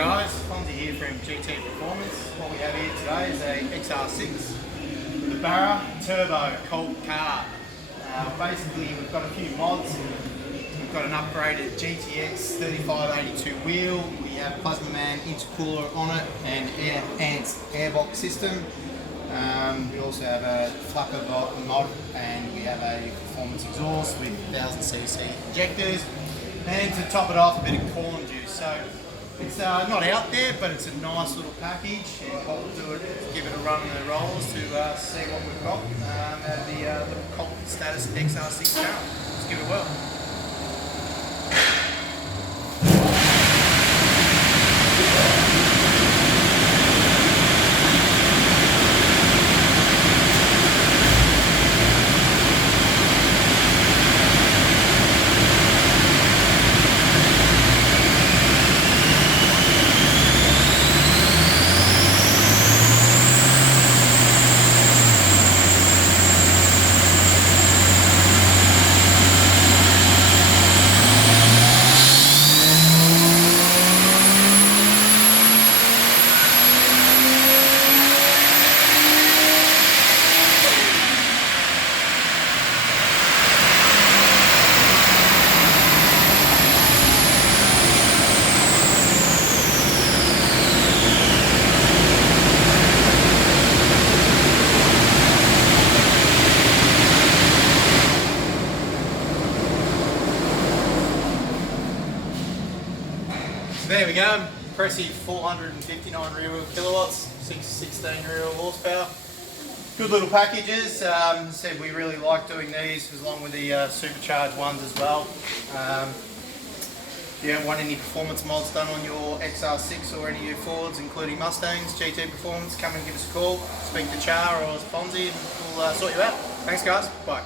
guys, Fonzie here from GT Performance. What we have here today is a XR6 with a Barra Turbo cold car. Basically we've got a few mods. We've got an upgraded GTX 3582 wheel. We have Plasma Man intercooler on it and Ants airbox system. We also have a flapper mod and we have a performance exhaust with 1000cc injectors. And to top it off, a bit of corn juice. So it's not out there, but it's a nice little package. And what we'll do is give it a run on the rollers to see what we've got out of the cult status XR6 car. Let's give it a whirl. There we go, impressive 459 rear wheel kilowatts, 16 rear wheel horsepower. Good little packages. Said we really like doing these along with the supercharged ones as well. If you don't want any performance mods done on your XR6 or any of your Fords, including Mustangs, GT Performance, come and give us a call, speak to Char or Fonzie and we'll sort you out. Thanks guys, bye.